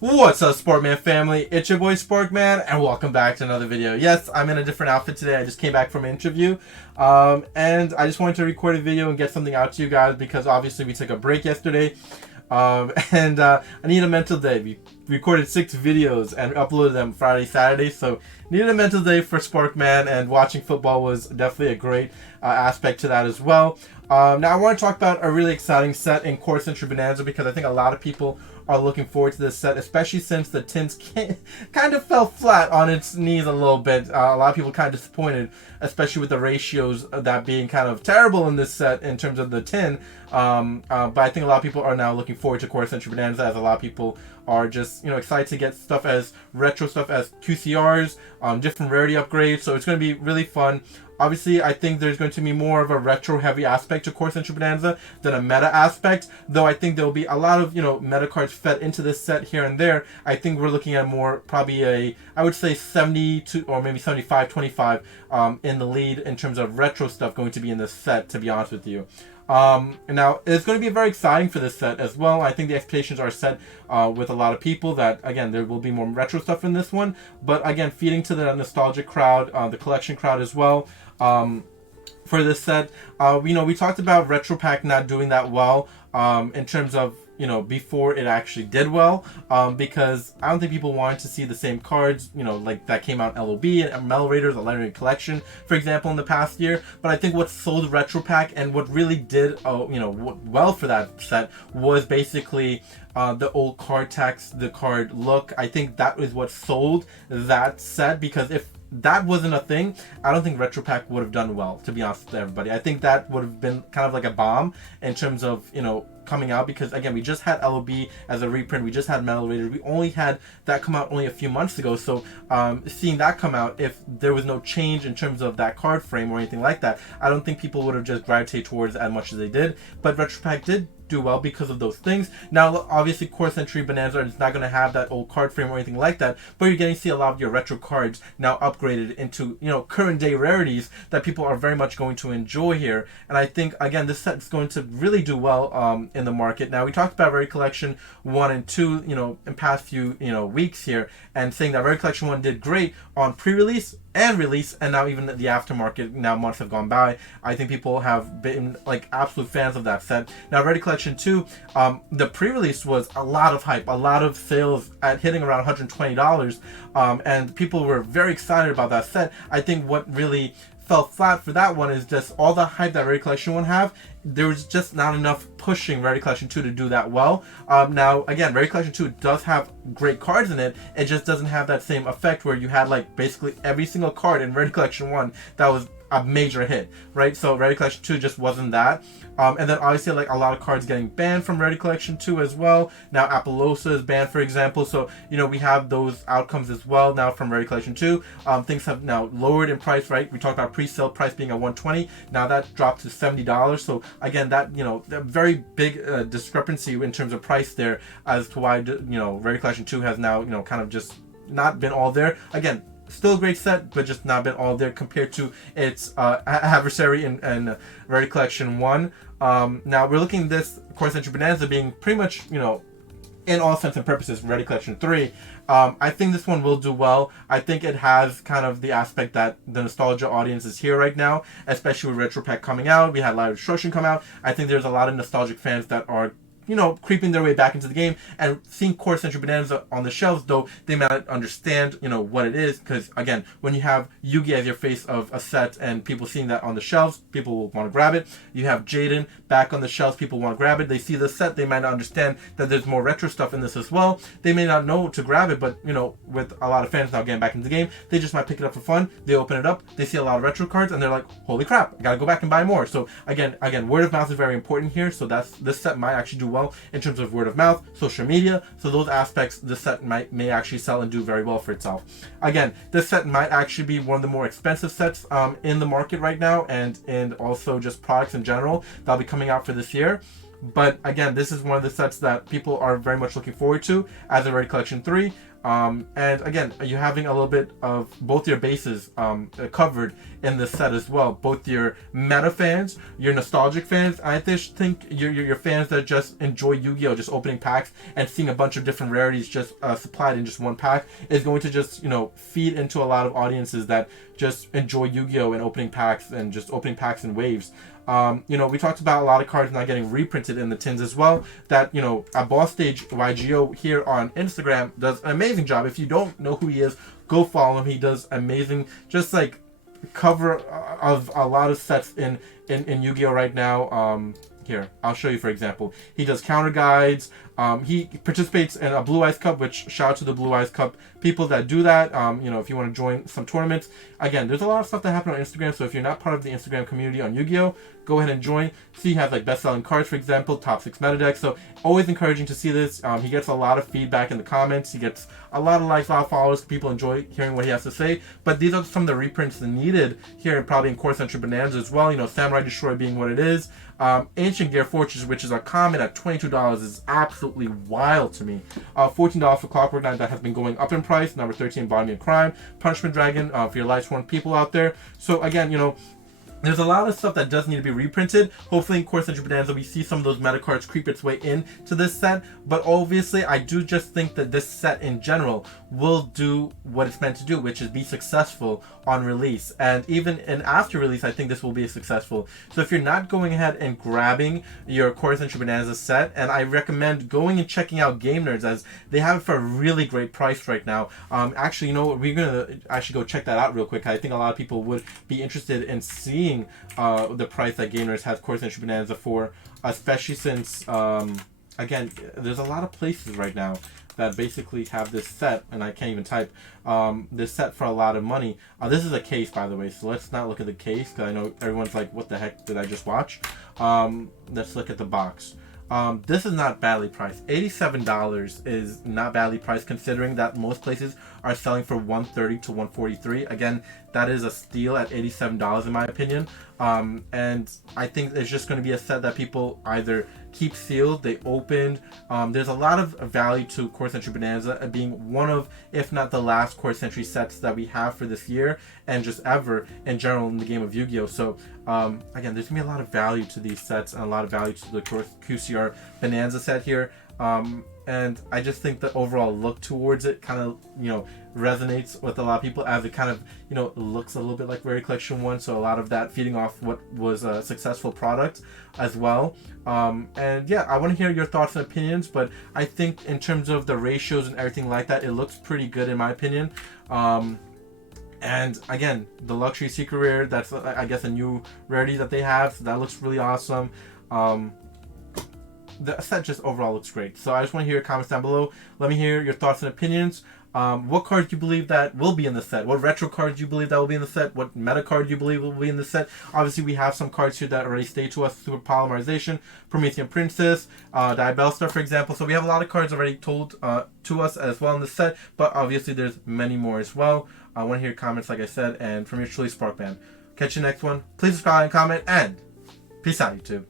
What's up, Sportman family? It's your boy Sporkman, and welcome back to another video. Yes, I'm in a different outfit today. I just came back from an interview, and I just wanted to record a video and get something out to you guys because obviously we took a break yesterday, and I need a mental day. We recorded 6 videos and uploaded them Friday, Saturday, so needed a mental day for Sporkman, and watching football was definitely a great aspect to that as well. Now I want to talk about a really exciting set in Corcentry Bonanza because I think a lot of people are looking forward to this set, especially since the tins kind of fell flat on its knees a little bit. A lot of people kind of disappointed, especially with the ratios of that being kind of terrible in this set in terms of the tin. But I think a lot of people are now looking forward to Corcentry Bonanza, as a lot of people are just excited to get stuff as retro stuff as QCRs, different rarity upgrades. So it's going to be really fun. Obviously, I think there's going to be more of a retro-heavy aspect to Corcentry Bonanza than a meta aspect, though I think there will be a lot of, meta cards fed into this set here and there. I think we're looking at more, probably I would say 70 to, or maybe 75-25 in the lead in terms of retro stuff going to be in this set, to be honest with you. Now, it's going to be very exciting for this set as well. I think the expectations are set with a lot of people that, again, there will be more retro stuff in this one. But, again, feeding to the nostalgic crowd, the collection crowd as well. For this set, we talked about Retro Pack not doing that well in terms of, before it actually did well, because I don't think people wanted to see the same cards, like that came out in LOB and Metal Raiders, a Legendary Collection, for example, in the past year. But I think what sold Retro Pack and what really did, well for that set was basically the old card text, the card look. I think that is what sold that set, because if that wasn't a thing, I don't think Retro Pack would have done well, to be honest with everybody. I think that would have been kind of like a bomb in terms of, coming out, because again, we just had LOB as a reprint, we just had Metal Raiders, we only had that come out only a few months ago. So seeing that come out, if there was no change in terms of that card frame or anything like that, I don't think people would have just gravitated towards as much as they did. But Retro Pack did do well because of those things. Now, obviously, Corcentry Bonanza is not going to have that old card frame or anything like that, but you're getting to see a lot of your retro cards now upgraded into, current day rarities that people are very much going to enjoy here. And I think, again, this set is going to really do well in the market. Now, we talked about Rare Collection 1 and 2, in past few, weeks here, and saying that Rare Collection 1 did great on pre-release and release, and now even the aftermarket. Now months have gone by, I think people have been like absolute fans of that set. Now Ready Collection 2, the pre-release was a lot of hype, a lot of sales at hitting around $120, and people were very excited about that set. I think what really fell flat for that one is just all the hype that Ready Collection 1 have. There was just not enough pushing Ready Collection 2 to do that well. Now, again, Ready Collection 2 does have great cards in it. It just doesn't have that same effect where you had like basically every single card in Ready Collection 1 that was a major hit, right? So Ready Collection 2 just wasn't that. And then obviously like a lot of cards getting banned from Ready Collection 2 as well. Now Appaloosa is banned, for example. So, we have those outcomes as well now from Ready Collection 2. Things have now lowered in price, right? We talked about pre-sale price being at $120. Now that dropped to $70. So again, that, a very big discrepancy in terms of price there as to why, Ready Collection 2 has now, kind of just not been all there. Again, still a great set, but just not been all there compared to its adversary in Rare Collection 1. Now we're looking at this Corcentry Bonanza being pretty much, in all sense and purposes, Ready Collection 3. I think this one will do well. I think it has kind of the aspect that the nostalgia audience is here right now, especially with Retro Pack coming out. We had Live Destruction come out. I think there's a lot of nostalgic fans that are creeping their way back into the game, and seeing Corcentry Bonanza on the shelves, though they may not understand, what it is, because again, when you have Yugi as your face of a set and people seeing that on the shelves, people will want to grab it. You have Jaden back on the shelves, people want to grab it. They see the set, they might not understand that there's more retro stuff in this as well. They may not know to grab it, but with a lot of fans now getting back into the game, they just might pick it up for fun. They open it up, they see a lot of retro cards, and they're like, holy crap, I gotta go back and buy more. So again, word of mouth is very important here. So this set might actually do well in terms of word of mouth, social media. So those aspects, this set may actually sell and do very well for itself. Again, this set might actually be one of the more expensive sets in the market right now, and also just products in general that'll be coming out for this year. But again, this is one of the sets that people are very much looking forward to as a Ready Collection 3. And again, you're having a little bit of both your bases covered in this set as well. Both your meta fans, your nostalgic fans, I just think your fans that just enjoy Yu-Gi-Oh! Just opening packs and seeing a bunch of different rarities just supplied in just one pack is going to just, feed into a lot of audiences that just enjoy Yu-Gi-Oh! And opening packs and just opening packs in waves. We talked about a lot of cards not getting reprinted in the tins as well. That, at Boss Stage YGO here on Instagram does an amazing job. If you don't know who he is, go follow him. He does amazing, just like cover of a lot of sets in Yu-Gi-Oh! Right now. Here, I'll show you, for example. He does counter guides. He participates in a Blue Eyes Cup, which shout out to the Blue Eyes Cup people that do that. If you want to join some tournaments. Again, there's a lot of stuff that happen on Instagram, so if you're not part of the Instagram community on Yu-Gi-Oh!, go ahead and join. See, he has like best-selling cards, for example, top 6 meta decks. So always encouraging to see this. He gets a lot of feedback in the comments. He gets a lot of likes, a lot of followers. People enjoy hearing what he has to say. But these are some of the reprints needed here, probably in Corcentry Bonanza as well. Samurai Destroy being what it is. Ancient Gear Fortress, which is a common at $22, is absolutely wild to me. $14 for Clockwork Knight, that has been going up in price. Number 13, Botany of Crime. Punishment Dragon, for your Lightsworn people out there. So again, there's a lot of stuff that does need to be reprinted. Hopefully in Corcentry Bonanza we see some of those meta cards creep its way into this set. But obviously I do just think that this set in general will do what it's meant to do, which is be successful on release. And even in after release, I think this will be successful. So if you're not going ahead and grabbing your Corcentry Bonanza set, and I recommend going and checking out Game Nerds, as they have it for a really great price right now. Actually, we're gonna actually go check that out real quick. I think a lot of people would be interested in seeing the price that Game Nerds has Corcentry Bonanza for, especially since again, there's a lot of places right now that basically have this set, and I can't even type, this set for a lot of money. This is a case, by the way, so let's not look at the case, because I know everyone's like, what the heck did I just watch? Let's look at the box. This is not badly priced. $87 is not badly priced, considering that most places are selling for $130 to $143. Again, that is a steal at $87 in my opinion. And I think it's just going to be a set that people either keep sealed, they opened. There's a lot of value to Corcentry Bonanza being one of, if not the last Corcentry sets that we have for this year, and just ever in general in the game of Yu-Gi-Oh! So again, there's going to be a lot of value to these sets and a lot of value to the QCR Bonanza set here. And I just think the overall look towards it kind of, resonates with a lot of people, as it kind of, looks a little bit like Rare Collection 1. So a lot of that feeding off what was a successful product as well. And yeah, I want to hear your thoughts and opinions, but I think in terms of the ratios and everything like that, it looks pretty good in my opinion. And again, the Luxury Secret Rare, that's I guess a new rarity that they have, so that looks really awesome. The set just overall looks great. So I just want to hear your comments down below. Let me hear your thoughts and opinions. What cards do you believe that will be in the set? What retro cards do you believe that will be in the set? What meta card do you believe will be in the set? Obviously, we have some cards here that already stay to us. Super Polymerization, Promethean Princess, Diabellstar, for example. So we have a lot of cards already told to us as well in the set. But obviously, there's many more as well. I want to hear your comments, like I said. And from your truly, Sparkman. Catch you next one. Please subscribe and comment. And peace out, YouTube.